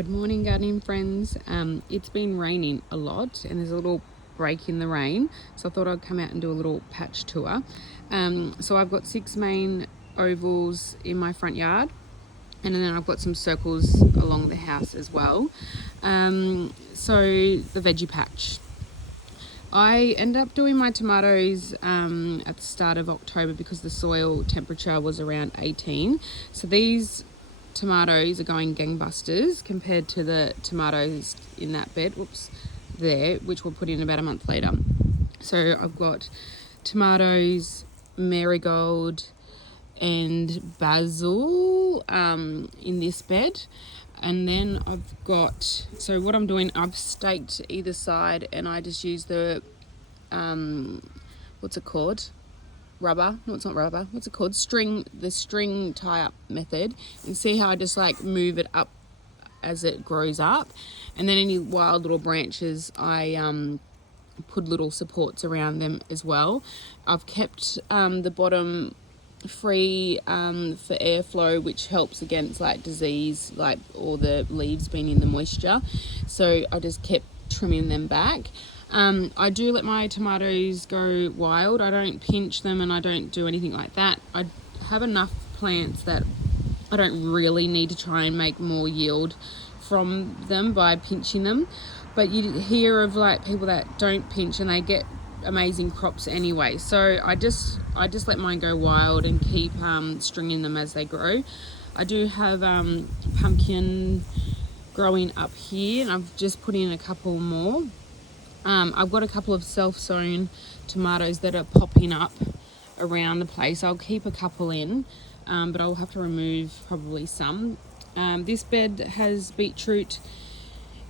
Good morning, gardening friends. It's been raining a lot and there's a little break in the rain, so I thought I'd come out and do a little patch tour. So I've got 6 main ovals in my front yard, and then I've got some circles along the house as well. So the veggie patch. I ended up doing my tomatoes at the start of October because the soil temperature was around 18. So these tomatoes are going gangbusters compared to the tomatoes in that bed, there, which we'll put in about a month later. So I've got tomatoes, marigold, and basil in this bed. And then I've got, so what I'm doing, I've staked either side and I just use the, what's it called? Rubber? No, it's not rubber. What's it called? The string tie up method. And see how I just like move it up as it grows up. And then any wild little branches, I put little supports around them as well. I've kept the bottom free for airflow, which helps against like disease, like all the leaves being in the moisture. So I just kept trimming them back. I do let my tomatoes go wild. I don't pinch them and I don't do anything like that. I have enough plants that I don't really need to try and make more yield from them by pinching them. But you hear of like people that don't pinch and they get amazing crops anyway. So I just let mine go wild and keep stringing them as they grow. I do have pumpkin growing up here, and I've just put in a couple more. I've got a couple of self-sown tomatoes that are popping up around the place. I'll keep a couple in, but I'll have to remove probably some. This bed has beetroot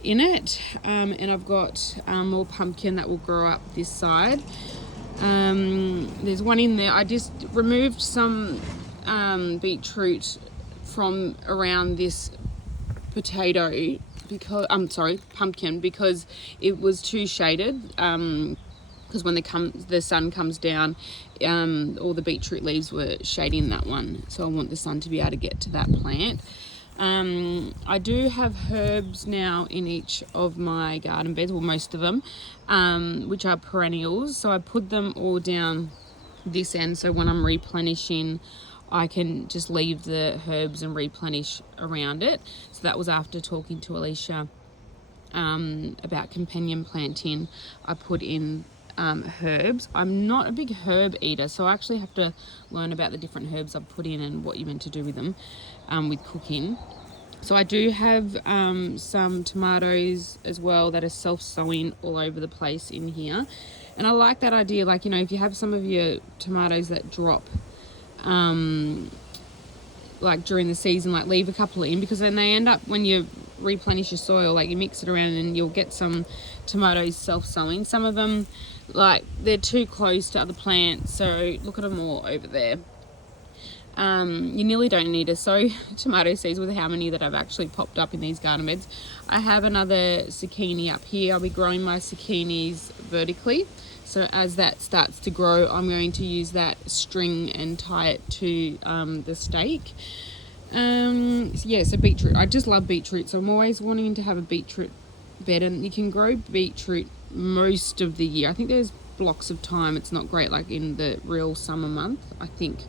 in it, and I've got more pumpkin that will grow up this side. There's one in there. I just removed some beetroot from around this pumpkin, because it was too shaded, because when the sun comes down, all the beetroot leaves were shading that one, so I want the sun to be able to get to that plant. I do have herbs now in each of my garden beds, well, most of them, which are perennials. So I put them all down this end, so when I'm replenishing, I can just leave the herbs and replenish around it. So that was after talking to Alicia about companion planting. I put in herbs. I'm not a big herb eater, so I actually have to learn about the different herbs I've put in and what you're meant to do with them with cooking. So I do have some tomatoes as well that are self-sowing all over the place in here. And I like that idea, like, you know, if you have some of your tomatoes that drop like during the season, like leave a couple in, because then they end up, when you replenish your soil, like you mix it around and you'll get some tomatoes self-sowing. Some of them, like, they're too close to other plants, so look at them all over there. You nearly don't need to sow tomato seeds with how many that have actually popped up in these garden beds. I have another zucchini up here. I'll be growing my zucchinis vertically, so as that starts to grow, I'm going to use that string and tie it to the stake. So beetroot. I just love beetroot, so I'm always wanting to have a beetroot bed, and you can grow beetroot most of the year. I think there's blocks of time it's not great, like in the real summer month, I think.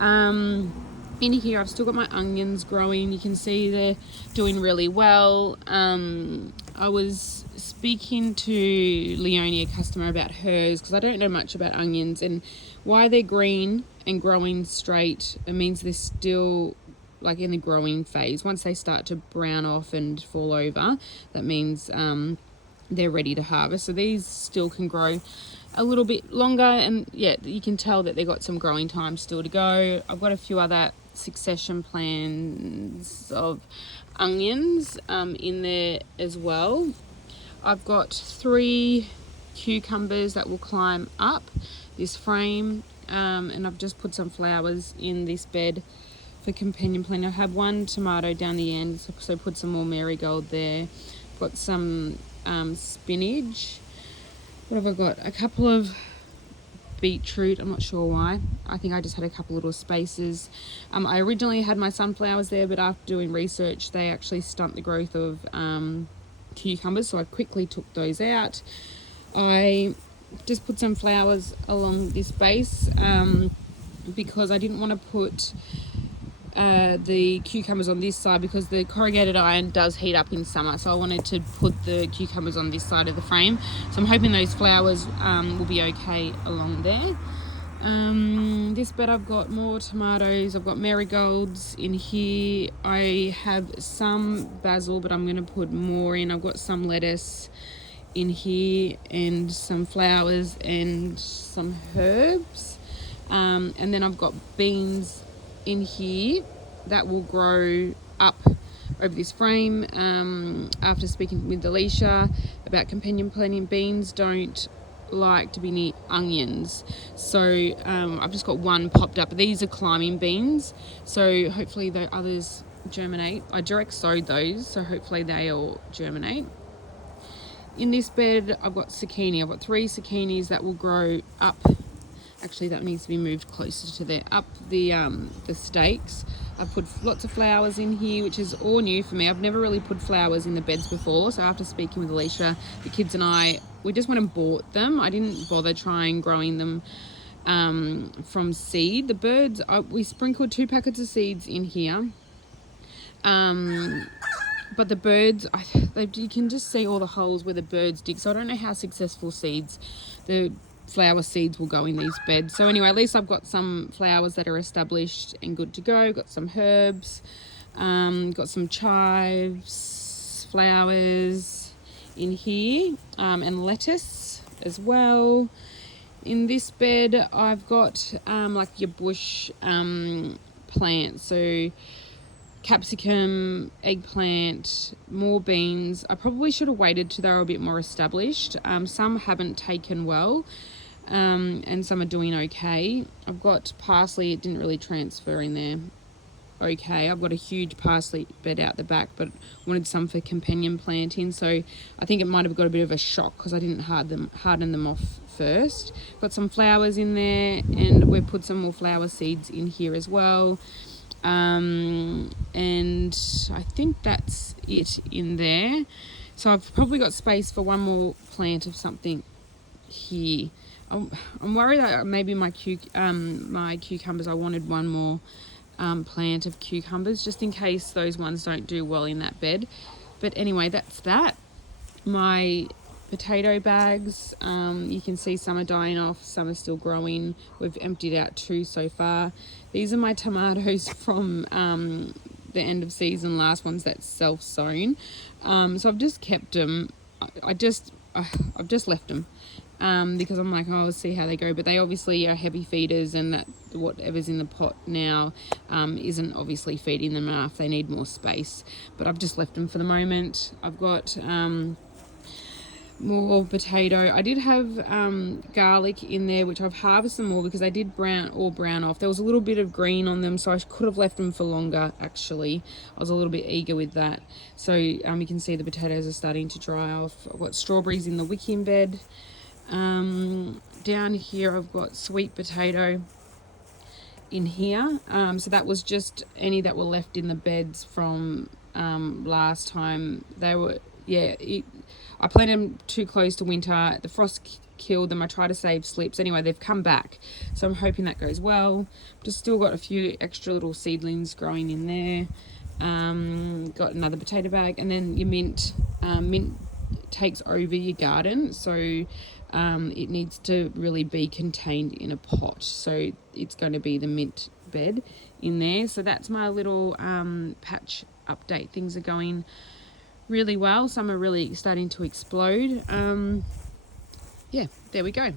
In here I've still got my onions growing. You can see they're doing really well. I was speaking to Leonie, a customer, about hers, because I don't know much about onions, and why they're green and growing straight, it means they're still like in the growing phase. Once they start to brown off and fall over, that means they're ready to harvest. So these still can grow a little bit longer, and yeah, you can tell that they've got some growing time still to go. I've got a few other succession plans of onions in there as well. I've got 3 cucumbers that will climb up this frame, and I've just put some flowers in this bed for companion planting. I have 1 tomato down the end, so put some more marigold there. Got some spinach. What have I got? A couple of beetroot. I'm not sure why. I think I just had a couple little spaces. I originally had my sunflowers there, but after doing research, they actually stunt the growth of cucumbers, so I quickly took those out. I just put some flowers along this base because I didn't want to put the cucumbers on this side because the corrugated iron does heat up in summer, so I wanted to put the cucumbers on this side of the frame. So I'm hoping those flowers will be okay along there. This bed I've got more tomatoes, I've got marigolds in here, I have some basil but I'm going to put more in. I've got some lettuce in here and some flowers and some herbs, and then I've got beans in here that will grow up over this frame. After speaking with Alicia about companion planting, beans don't like to be near onions, so I've just got one popped up. These are climbing beans, so hopefully the others germinate. I direct sowed those, so hopefully they all germinate. In this bed I've got zucchini. I've got 3 zucchinis that will grow up. Actually, that needs to be moved closer to there, up the stakes. I've put lots of flowers in here, which is all new for me. I've never really put flowers in the beds before, so after speaking with Alicia, the kids and I, we just went and bought them. I didn't bother trying growing them from seed. The birds, we sprinkled 2 packets of seeds in here. But the birds, you can just see all the holes where the birds dig, so I don't know how successful the flower seeds will go in these beds. So anyway, at least I've got some flowers that are established and good to go. Got some herbs, got some chives, flowers in here, and lettuce as well. In this bed I've got like your bush plants, so capsicum, eggplant, more beans. I probably should have waited till they were a bit more established. Some haven't taken well, and some are doing okay. I've got parsley. It didn't really transfer in there okay. I've got a huge parsley bed out the back, but wanted some for companion planting, so I think it might have got a bit of a shock because I didn't harden them off first. Got some flowers in there, and we've put some more flower seeds in here as well. And I think that's it in there. So I've probably got space for one more plant of something here. I'm worried that maybe my cucumbers, I wanted one more plant of cucumbers just in case those ones don't do well in that bed. But anyway, that's that. My potato bags, you can see some are dying off, some are still growing. We've emptied out 2 so far. These are my tomatoes from the end of season last ones that's self-sown. So I've just kept them. I've just left them because I'm like, oh, we'll see how they go. But they obviously are heavy feeders, and that whatever's in the pot now isn't obviously feeding them enough. They need more space. But I've just left them for the moment. I've got more potato. I did have garlic in there, which I've harvested more because they did brown off. There was a little bit of green on them, so I could have left them for longer. Actually, I was a little bit eager with that. So you can see the potatoes are starting to dry off. I've got strawberries in the wicking bed. Down here I've got sweet potato in here. So that was just any that were left in the beds from last time. They were, I planted them too close to winter. The frost killed them. I tried to save slips. Anyway, they've come back, so I'm hoping that goes well. Just still got a few extra little seedlings growing in there. Got another potato bag, and then your mint. Mint takes over your garden, so it needs to really be contained in a pot. So it's going to be the mint bed in there. So that's my little patch update. Things are going really well. Some are really starting to explode. Yeah, there we go.